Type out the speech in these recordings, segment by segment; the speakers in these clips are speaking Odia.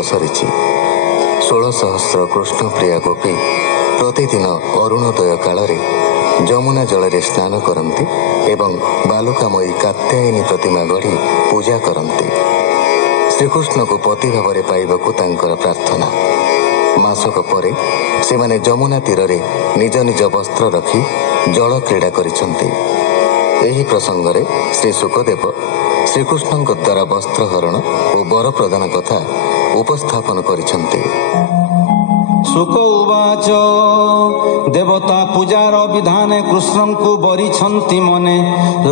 ପ୍ରସରିଛି। 16,000 କୃଷ୍ଣପ୍ରିୟା ଗୋପୀ ପ୍ରତିଦିନ ଅରୁଣୋଦୟ କାଳରେ ଯମୁନା ଜଳରେ ସ୍ନାନ କରନ୍ତି ଏବଂ ବାଲୁକାମୟୀ କାତ୍ୟାୟନୀ ପ୍ରତିମା ଗଢ଼ି ପୂଜା କରନ୍ତି। ଶ୍ରୀକୃଷ୍ଣଙ୍କୁ ପତି ଭାବରେ ପାଇବାକୁ ତାଙ୍କର ପ୍ରାର୍ଥନା। ମାସକ ପରେ ସେମାନେ ଯମୁନା ତୀରରେ ନିଜ ନିଜ ବସ୍ତ୍ର ରଖି ଜଳ କ୍ରୀଡ଼ା କରିଛନ୍ତି। ଏହି ପ୍ରସଙ୍ଗରେ ଶ୍ରୀ ଶୁକଦେବ ଶ୍ରୀକୃଷ୍ଣଙ୍କ ଦ୍ୱାରା ବସ୍ତ୍ରହରଣ ଓ ବର ପ୍ରଦାନ କଥା ଉପସ୍ଥାପନ କରିଛନ୍ତି। ଶୁକ ଉବାଚ ଦେବତା ପୂଜାର ବିଧାନେ କୃଷ୍ଣଙ୍କୁ ବରିଛନ୍ତି ମନେ।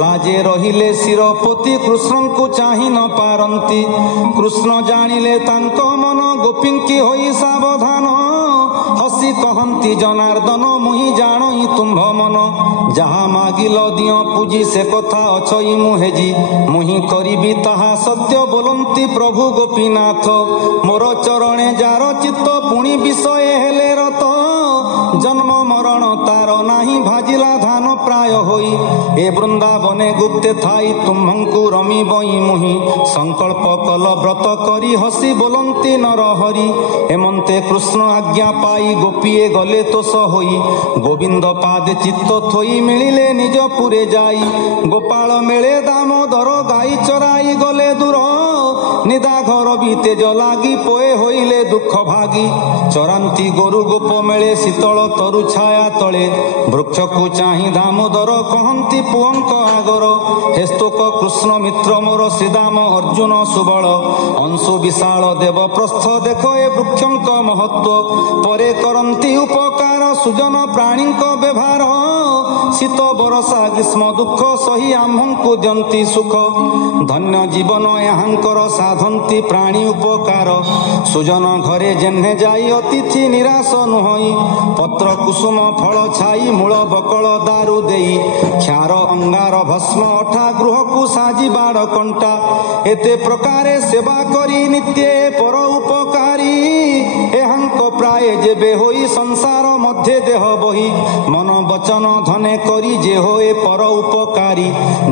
ଲାଜେ ରହିଲେ ଶିରପତି କୃଷ୍ଣଙ୍କୁ ଚାହିଁ ନ ପାରନ୍ତି। କୃଷ୍ଣ ଜାଣିଲେ ତାଙ୍କ ମନ ଗୋପୀଙ୍କି ହୋଇ ସାବଧାନ। ହସି କହନ୍ତି ଜନାର୍ଦ୍ଦନ ମୁହିଁ ଜାଣଇ ତୁମ୍ଭ ମନ। ଯାହା ମାଗିଲ ଦିଅ ପୂଜି ସେ କଥା ଅଛଇ ମୁଁ ହେଜି। ମୁହିଁ କରିବି ତାହା ସତ୍ୟ ବୋଲନ୍ତି ପ୍ରଭୁ ଗୋପୀନାଥ। ମୋର ଚରଣେ ଯାର ଚିତ୍ତ ପୁଣି ବିଷୟ ହେଲେ ରତ। ଜନ୍ମ ମରଣ ତାର ନାହିଁ ଭାଜିଲା ଧାନ ପ୍ରାୟ ହୋଇ। ଏ ବୃନ୍ଦାବନେ ଗୁପ୍ତେ ଥାଇ ତୁମ୍ଭଙ୍କୁ ରମିବଇ ମୁହିଁ। ସଂକଳ୍ପ କଲ ବ୍ରତ କରି ହସି ବୋଲନ୍ତି ନର ହରି। ଏମନ୍ତେ କୃଷ୍ଣ ଆଜ୍ଞା ପାଇ ଗୋପୀଏ ଗଲେ ତୋଷ ହୋଇ। ଗୋବିନ୍ଦ ପାଦେ ଚିତ୍ତ ଥୋଇ ମିଳିଲେ ନିଜ ପୁରେ ଯାଇ। ଗୋପାଳ ମେଳେ ଦାମୋଦର ଗାଈ ଚରାଇ ଗଲେ ଦୂର। ନିଦା ଘର ବି ତେଜ ଲାଗି ପୋଏ ହୋଇଲେ ଦୁଃଖ ଭାଗି। ଚରାନ୍ତି ଗୋରୁ ଗୋପ ମେଳେ ଶୀତଳ ତରୁ ଛାୟା ତଳେ। ବୃକ୍ଷକୁ ଚାହିଁ ଦାମୋଦର କହନ୍ତି ପୁଅଙ୍କ ଆଗର। ହେସ୍ତୋକ କୃଷ୍ଣ ମିତ୍ର ମୋର ଶ୍ରୀଦାମ ଅର୍ଜୁନ ସୁବଳ। ଅଂଶୁ ବିଶାଳ ଦେବ ପ୍ରସ୍ଥ ଦେଖ ଏ ବୃକ୍ଷଙ୍କ ମହତ୍ଵ। ପରେ କରନ୍ତି ଉପକାର ସୁଜନ ପ୍ରାଣୀଙ୍କ ବ୍ୟବହାର। ଶୀତ ବରଷା ଗ୍ରୀଷ୍ମ ଦୁଃଖ ସହି ଆମ୍ଭଙ୍କୁ ଦିଅନ୍ତି ସୁଖ। ଧନ୍ୟ ଜୀବନ ଏହାଙ୍କର ସାଧନ୍ତି ପ୍ରାଣୀ ଉପକାର। ସୁଜନ ଘରେ ଯେହ୍ନେ ଯାଇ ଅତିଥି ନିରାଶ ନୁହଇ। ପତ୍ର କୁସୁମ ଫଳ ଛାଇ ମୂଳ ବକଳ ଦାରୁ ଦେଇ। କ୍ଷାର ଅଙ୍ଗାର ଭସ୍ମ ଅଠା ଗୃହକୁ ସାଜି ବାଡ଼ କଣ୍ଟା। ଏତେ ପ୍ରକାରେ ସେବା କରି ନିତ୍ୟେ ପର ଉପକାରୀ। ଏହାଙ୍କ ପ୍ରାୟ ଯେବେ ହୋଇ ସଂସାର ମଧ୍ୟରେ ଦେହ ବହି। ମନ ବଚନ ଧନେ କରି ଯେ ହୋଏ ପର ଉପକାରୀ।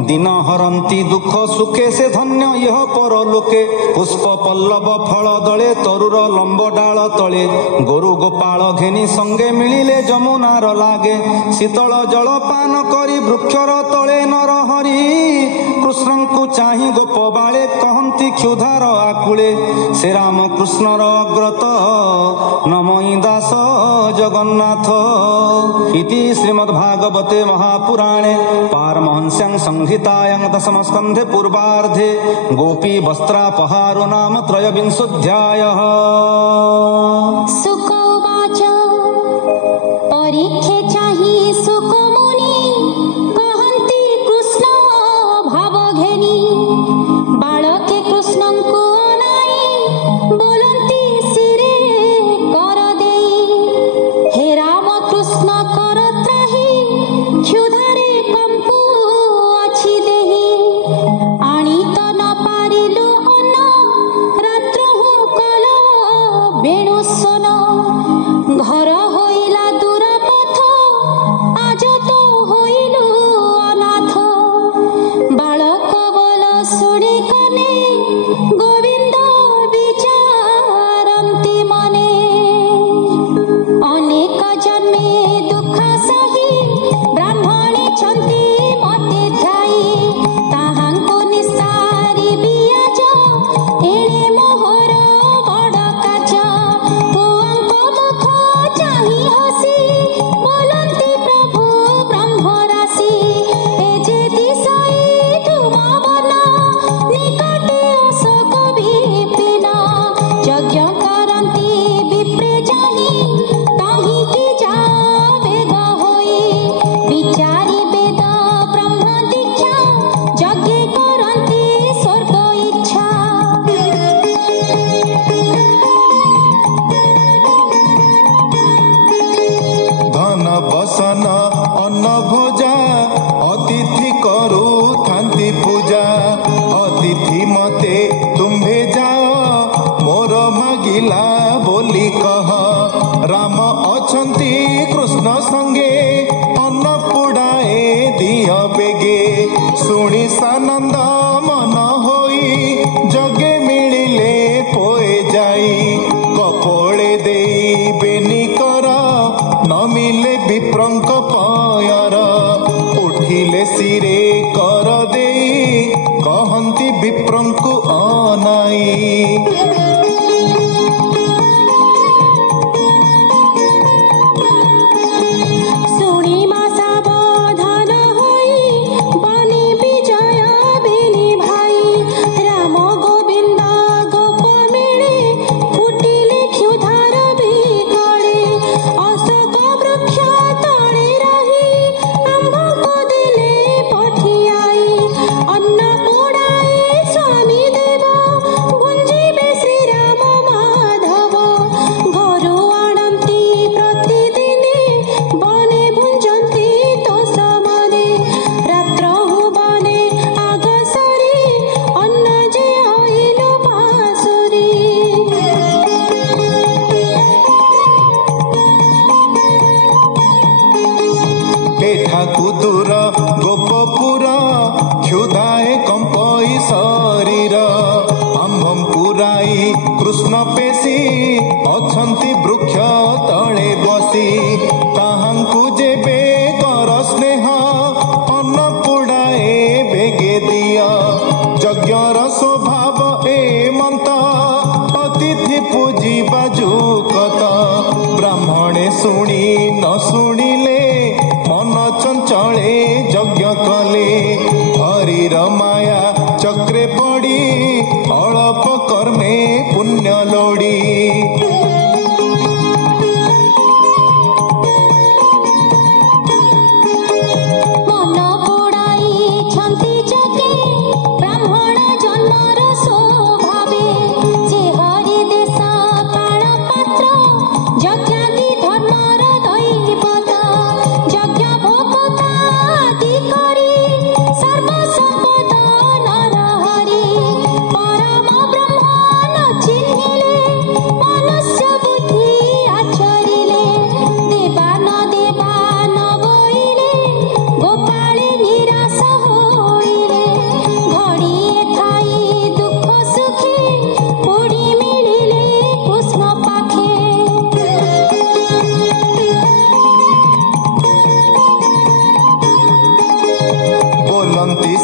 ଦିନ ହରନ୍ତି ଦୁଃଖ ସୁଖେ ସେ ଧନ୍ୟ ଇହ ପର ଲୋକେ। ପୁଷ୍ପ ପଲ୍ଲବ ଫଳ ଦଳେ ତରୁର ଲମ୍ବ ଡାଳ ତଳେ। ଗୋରୁ ଗୋପାଳ ଘେନି ସଙ୍ଗେ ମିଳିଲେ ଯମୁନାର ଲାଗେ। ଶୀତଳ ଜଳ ପାନ କରି ବୃକ୍ଷର ତଳେ ନର ହରି। କୃଷ୍ଣଙ୍କୁ ଚାହିଁ ଗୋପ ବାଳେ କହନ୍ତି କ୍ଷୁଧାର ଆକୁଳେ। ସେ ରାମ କୃଷ୍ଣର ଅଗ୍ରତ ନମଇ ଦାସ ଜଗନ୍ନାଥ। ଇତି ଶ୍ରୀମଦ୍ଭାଗବତେ ମହାପୁରାଣେ ପାରମହଂସ୍ୟାଂ ସଂହିତାୟାଂ ଦଶମ ସ୍କନ୍ଧେ ପୂର୍ବାର୍ଦ୍ଧେ ଗୋପୀ ବସ୍ତ୍ରାପହାରୋ ନାମ ତ୍ରୟୋବିଂଶୋऽଧ୍ୟାୟः। ଶୁକ ଉବାଚ ପରୀକ୍ଷେ ଚାହିଁ ଶୁକ ମୁନି। କହନ୍ତି କୃଷ୍ଣ ଭାବ ଘେନି। ବାଳକେ କୃଷ୍ଣଙ୍କୁ ଅନାଇ ବୋଲନ୍ତି ଶିରେ କର ଦେଇ। ହେ ରାମ କୃଷ୍ଣ କର ତ୍ରାହି କ୍ଷୁଧାରେ କମ୍ପୁ ଅଛି ଦେହି। ଆଣି ତ ନ ପାରିଲୁ ଅନ୍ନ ରାତ୍ର କଲ ବେଣୁ ସୋନ। ଘର ହୋଇଲା ଦୂର ପଥ ଆଜ ତ ହୋଇଲୁ ଅନାଥ। ବାଳକ ବୋଲ ଶୁଣି କନେ ଗୋବିନ୍ଦ ବିଚାରନ୍ତି ମନେ। ଅନେକ ଜନ୍ମେ ଦୁଃଖ ସହି ବ୍ରାହ୍ମଣୀଛନ୍ତି ମତେ ଧ୍ୟାଇ। ତାହାଙ୍କୁ ନିସାରିବି ଆଜ ଏଣେ ମୋହର ବଡ଼ କାଜ। ପୁଅଙ୍କ ମୁଖ ଚାହିଁ ହସି ବୋଲନ୍ତି ପ୍ରଭୁ ବ୍ରହ୍ମରାଶି। ଏ ଯେ ଦିଶଇ ଧୂମବନ ନିକଟେ ଅଶୋକ ବିପିନ। ଯଜ୍ଞ କରନ୍ତି ବିପ୍ରେ ଚାହିଁ କାହିଁକି ଯାଅ ବେଗ ହୋଇ। ବିଚାରି ବେଦ ବ୍ରହ୍ମ ଦୀକ୍ଷା ଯଜ୍ଞେ କରନ୍ତି ସ୍ୱର୍ଗ ଇଚ୍ଛା। ଧନ ବସନ ଅନ୍ନ ଭୋଜା ଅତିଥି କରୁଥାନ୍ତି ପୂଜା। ଅତିଥି ମତେ ତୁମ୍ଭେ ଯାଅ ମୋର ମାଗିଲା ବୋଲି କହ। ରାମ ଅଛନ୍ତି କୃଷ୍ଣ ସଙ୍ଗେ ଅନ୍ନ ପୁଡ଼ାଏ ଦିଅ ବେଗେ। ଶୁଣି ସାନନ୍ଦ ମନ ହୋଇ ଯଜ୍ଞେ ମିଳିଲେ ପୋଏ ଯାଇ। ବିପ୍ରଙ୍କୁ ଅନାଇ। କୁଦୁର ଗୋପପୁର କ୍ଷୁଧାଏ କମ୍ପଇ ଶରୀର ଆମ୍ଭಂ ପୁରାଇ କୃଷ୍ଣ ପେଶୀ ଅଛନ୍ତି ବୃକ୍ଷ ତଳେ ବସି ତାହାଙ୍କୁ ଯେବେ କର ସ୍ନେହ ଅନ୍ନ ପୁଡ଼ାଏ ବେଗେ ଦିଅ ଯଜ୍ଞର ସ୍ୱଭାବ ଏ ମନ୍ତ ଅତିଥି ପୂଜିବା ଯୁକତ ବ୍ରାହ୍ମଣେ ଶୁଣି ନ ଶୁଣିଲେ ମନ ଚଞ୍ଚଳେ ଯଜ୍ଞ କଲେ ହରିର ମାୟା ଚକ୍ରେ ପଡ଼ି ଅଳପ କର୍ମେ ପୁଣ୍ୟ ଲୋଡ଼ି।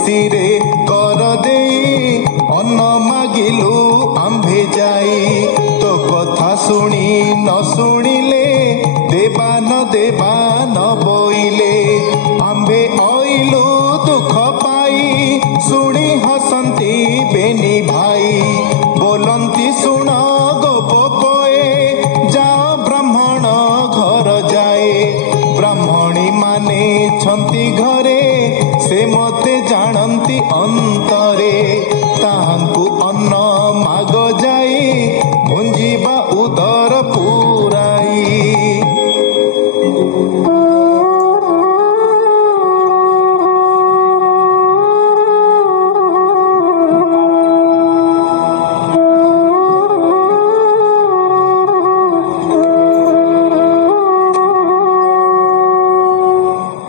ଶିରେ କର ଦେଇ ଅନ୍ନ ମାଗିଲୁ ଆମ୍ଭେ ଯାଇ ତୋ କଥା ଶୁଣି ନ ଶୁଣିଲେ ଦେବା ନ ଦେବା ନ ବୋଇଲେ ଆମ୍ଭେ ଅଇଲୁ ଦୁଃଖ ପାଇ ଶୁଣି ହସନ୍ତି ବେନି ଭାଇ ବୋଲନ୍ତି ଶୁଣ ଗୋପ ପଏ ଯାଅ ବ୍ରାହ୍ମଣ ଘର ଯାଏ ବ୍ରାହ୍ମଣୀ ମାନେ ଛନ୍ତି ଘରେ ସେ ମତେ ଜାଣନ୍ତି ଅନ୍ତରେ